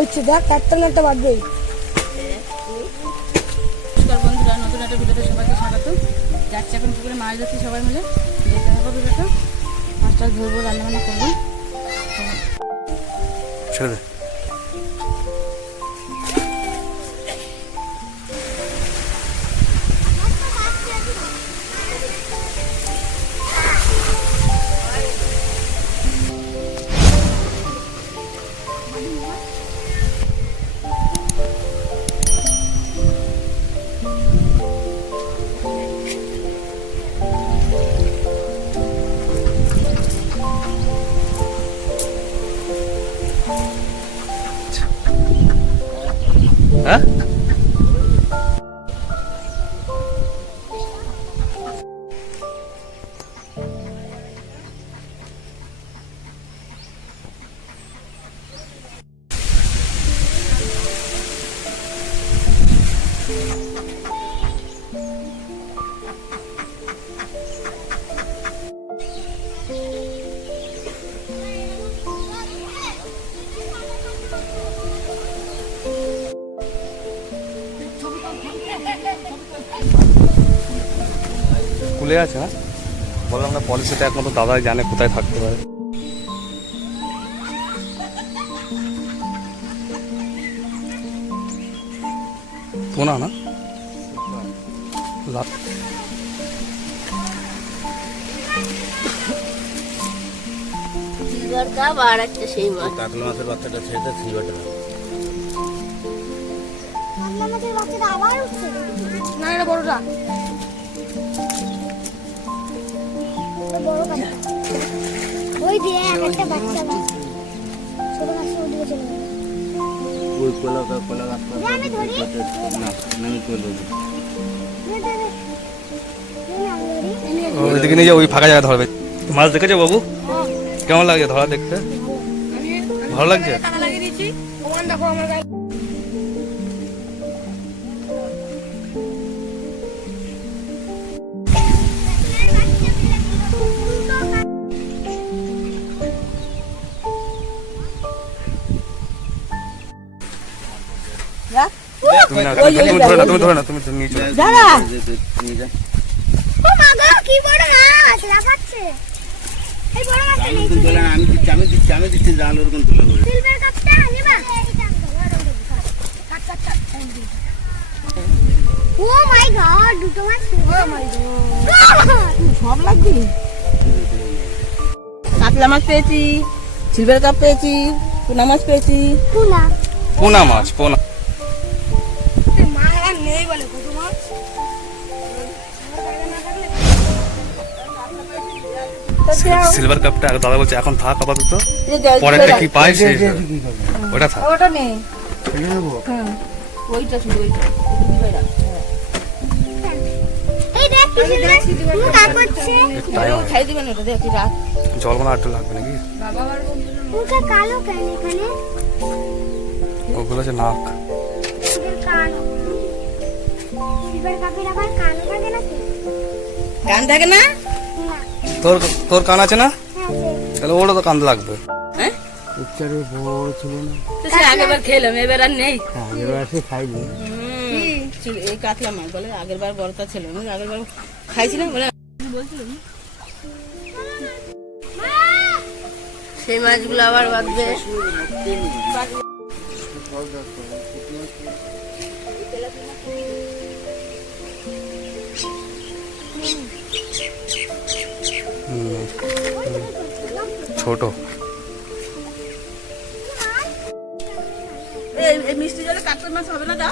হচ্ছে দেখ একটা না একটা বাজবেই। নমস্কার বন্ধুরা, নতুন একটা ভিডিওতে সবাইকে স্বাগত। যাচ্ছি এখন পুকুরে মাছ ধরছি, সবাই মিলে দেখতে হবে ভিডিওটা। মাছটা ধরবো, রান্নাবান্না করবো। হ্যাঁ খুলে আছে না, বললাম না পলিসিটা একমাত্র দাদাই জানে কোথায় থাকতে পারে। পোনা না সিলভার কাপ আর একটা সেই মাছ, কাতলা মাছের বাচ্চাটা ছেড়ে সিলভারটা কাতলা মাছের বাচ্চাটা আবার উঠছে না, এটা বড়টা, বড় কাতলা। ওই যে একটা বাচ্চা মাছ, ছোট মাছ ওদিকে চলে গেল। ওই কোলা গাছ আমি ধরি না আমি কোলা ওইদিকে নিয়ে যাও, ওই ফাঁকা জায়গা ধরবে। মাছ দেখেছো বাবু? কেমন লাগছে ধরা দেখতে? ভালো লাগছে? দেখো আমার গায়ে তুমি না, তুমি ধরে না, তুমি ধরে না, তুমি নিয়ে চলো। নিয়ে যা। ও মা গো, কি বড় মাছ লাফাচ্ছে। এই বড় মাছটা নেই। আমি দিচ্ছি জাল ওরকম তুলে করে। সিলভার কাপটা নিবা? ও মাই গড, দুটো মাছ। ও মাই গড, সব লাগবে। কাতলা মাছ পেয়েছি, সিলভার কাপ পেয়েছি, পোনা মাছ পেয়েছি। টুনা। পোনা মাছ, পোনা। মা আর নেই বলে কত মাছ। সিলভার কাপটা দাদা বলছে এখন থাক আপাতত, পরেরটা কি পাই সেই ওটা থাক। ওটা নেই, হ্যাঁ ওইটা শুধু ওইটা। এই দেখ কি সিলভার মুখ করছে। খাই দিবেন ওটা, দেখি রাত জল মনে আটটু লাগবে নাকি? মুখে কালো কেন এখানে? ওগুলো হচ্ছে নাক। সিলভার কান। সিলভার কাপের আবার কান থাকে নাকি? কান থাকে না? না। তোর কান আছে না? হ্যাঁ আছে। তাহলে ওটা তো কান লাগবে। হ্যাঁ ইচ্ছারে বড় ছিল না, তো সে আগেরবার খেলাম, এবার আর নেই। আগের মাসে খাইনি। এই কাতলা মাছ বলে আগের বার বড়টা ছিল না, আগের বার খাইছিলাম বলে বলছিলাম। সেই মাছগুলো আবার বাঁধবে। ছোট এই মিষ্টি জলে কাতলা মাছ হবে না? দা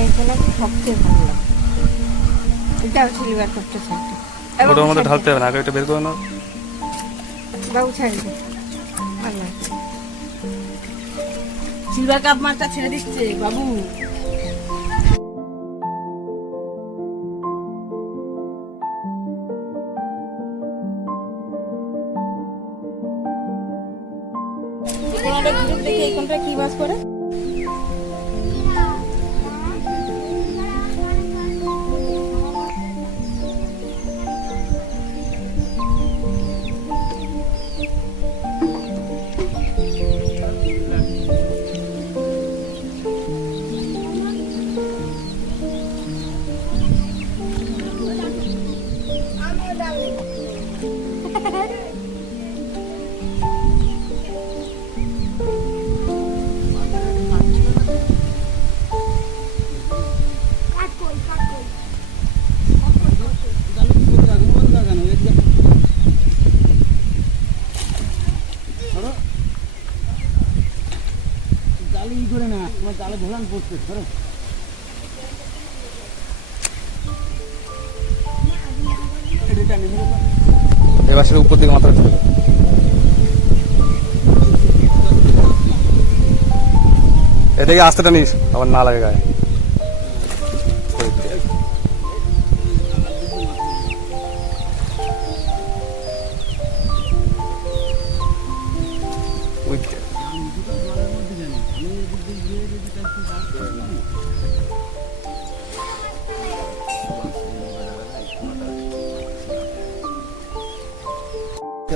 এইটা নাকি সবচেয়ে ভালো লাগে। এটাও সিলভার কাপটা ছাড়তে, ওটার মধ্যে ঢালতে হবে না, আগে এটা বের করে নাও। বাবু ছাড়ি দে, ভালো লাগছে। সিলভার কাপ মাছটা ছেড়ে দিচ্ছে বাবু। দেখি এই কোনটা কি মাছ করে। ধুলান পড়তে ধরো। এটা টানি ধরে তো। এবার সেটা উপর দিকে মাথা তুলে দেবে। এদিকে আসতে টানিস আবার না লাগে গায়ে। উইকেট।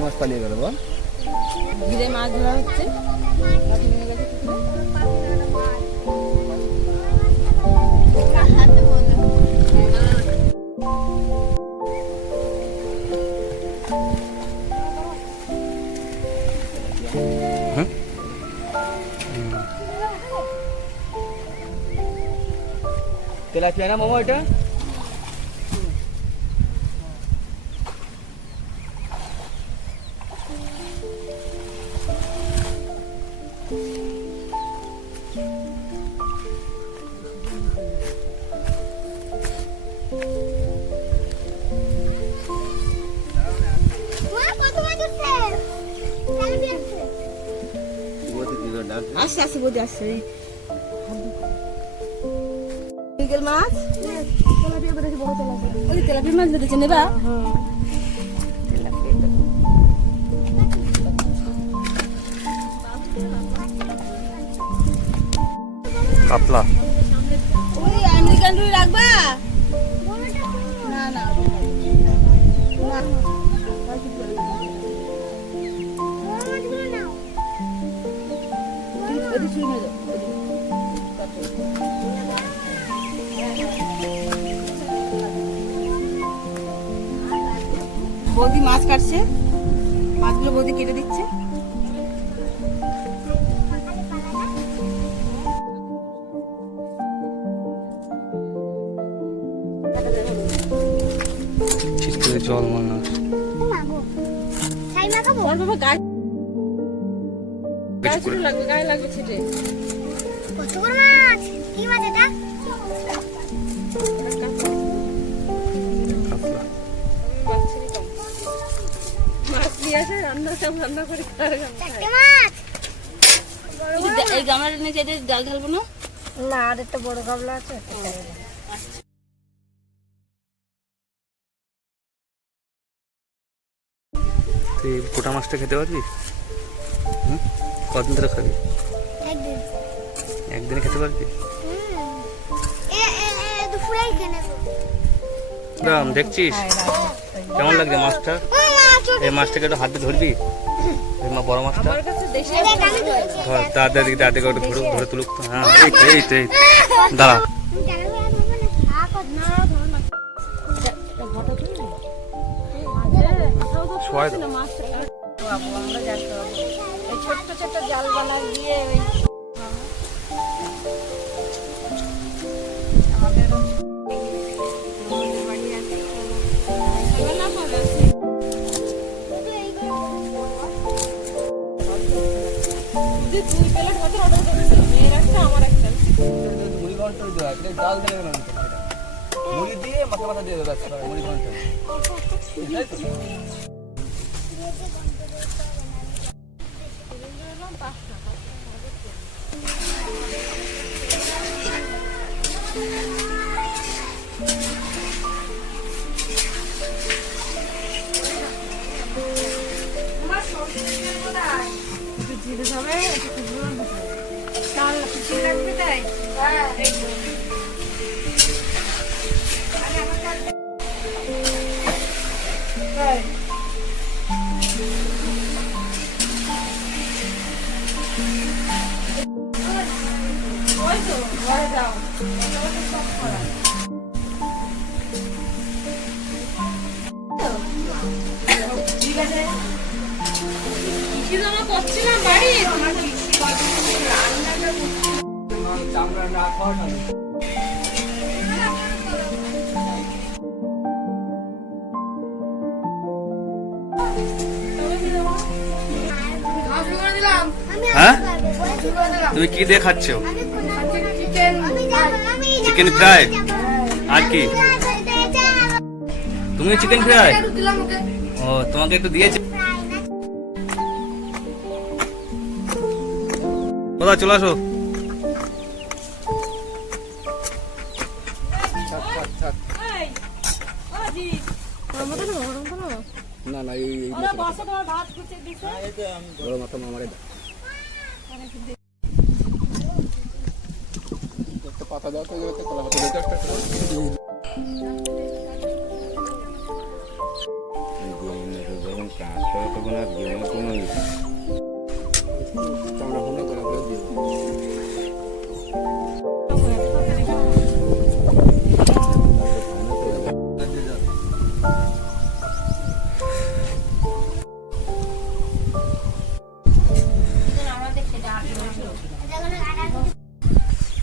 মাছ পালিয়ে গেল বল। ঘিরে মাছ ধরা হচ্ছে। লাঠি নিয়ে গেছে পুকুরে। তেলাপিয়া না মামা এটা? মা কত মাছ উঠছে? চালবি আসছে। বলতে দিল ডাক। আস্তে আস্তে বদি আসছে। বিকেল মাছ তেলাপিয়া বেরিয়েছে, বড় তেলাপিয়া। ওই তেলাপিয়া মাছ বেঁধেছে নেবা। কাতলা। ওই আমেরিকান রুই রাখবা? বড়টা তো। না না বড় মাছগুলো নাও। ওই ছুরি মেরে দাও। বৌদি মাছ কাটছে, মাছগুলো বৌদি কেটে দিচ্ছে। ছিটকে জল মনে হয়। মাগো। ছাই মাখাবো? ওর বাবা গায়ে গায়ে ছিটে লাগবে, গায়ে লাগবে ছিটে। কত বড় মাছ? কি মাছ এটা? কাতলা। মাছ নিয়ে আসে রান্না করে খাওয়া যাবে। চারটে মাছ। এই গামলাটা নিয়ে যেতে ডাল ঢালবো না? না, আর একটা বড় গামলা আছে। তুই গোটা মাছটা খেতে পারবি? কদিন ধরে খাবি? একদিন। একদিনে খেতে পারবি? দুপুরেই কিনে রাম দেখছিস কেমন লাগছে মাছটা? এই মাছটাকে একটু হাতে ধরবি, এই বড় মাছটা আমার কাছে দেশি ধর, তাদের দিকে তাদের করে ধরে ধরে তুলুক তো। হ্যাঁ এই তো, এই তো, এই তো। দাঁড়া। শোয়াই দাও। ছোট্ট ছোট্ট জাল বানা দিয়ে মুড়ি ঘন্ট দেওয়া, এটা ডাল দেবে না। মুড়ি দিয়ে মাথা মাথা দিয়ে দেবে, মুড়ি ঘন্ট। তাই তো? চামড়া না খাওয়া না। হ্যাঁ তুমি কি দিয়ে খাচ্ছ? আমি চিকেন ফ্রাই আর কি? তুমি চিকেন ফ্রাই? ও, তোমাকে একটু দিয়েছি। কোথায় চলে আসো। না না এই বড় মাথা মামারে একটা পাতা দাও তো একটা কলা পাতা দাও একটা যখন কাজ করে তখন আর কোনো চামড়া ফোনটা কলা করে দিও।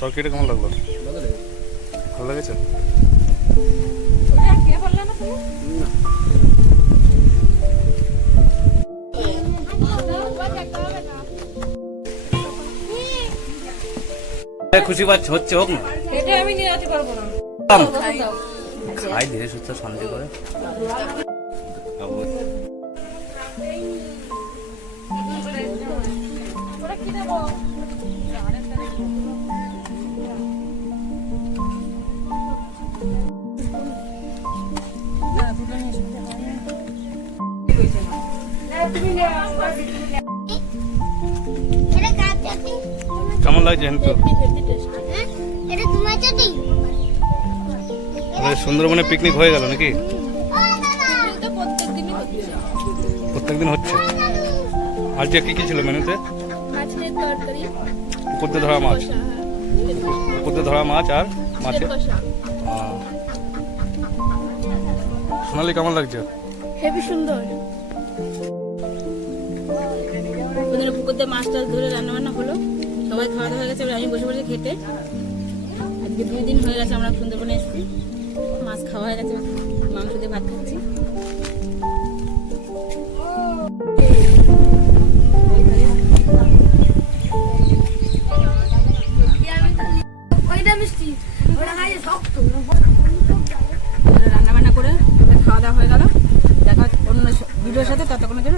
তরকারিটা কেমন লাগলো? ভালো লেগেছে? খুশি পাচ্ছে হচ্ছে হোক না, আমি নিয়ে যেতে পারবো না। খাই ধীরে সুস্থ শান্তি করে। কেমন লাগছে হেমন্ত? সুন্দরবনে পিকনিক হয়ে গেল নাকি? প্রত্যেকদিন হচ্ছে। আজকে কি কি ছিল মেনুতে? পুকুর দিয়ে ধরা মাছ, পুকুর দিয়ে ধরা মাছ আর মাছের। সোনালি কেমন লাগছে? হেবি সুন্দর। পুকুর দিয়ে মাছ টাছ ধরে রান্না বান্না হলো, সবাই খাওয়া দাওয়া হয়ে গেছে। আমি বসে বসে খেতে, আজকে 2 দিন হয়ে গেছে আমরা সুন্দরবনে এসেছি। মাছ খাওয়া হয়ে গেছে, মাংস দিয়ে ভাত খাচ্ছি। রান্না বান্না করে খাওয়া দাওয়া হয়ে গেল। দেখা অন্য ভিডিওর সাথে, ততক্ষণের জন্য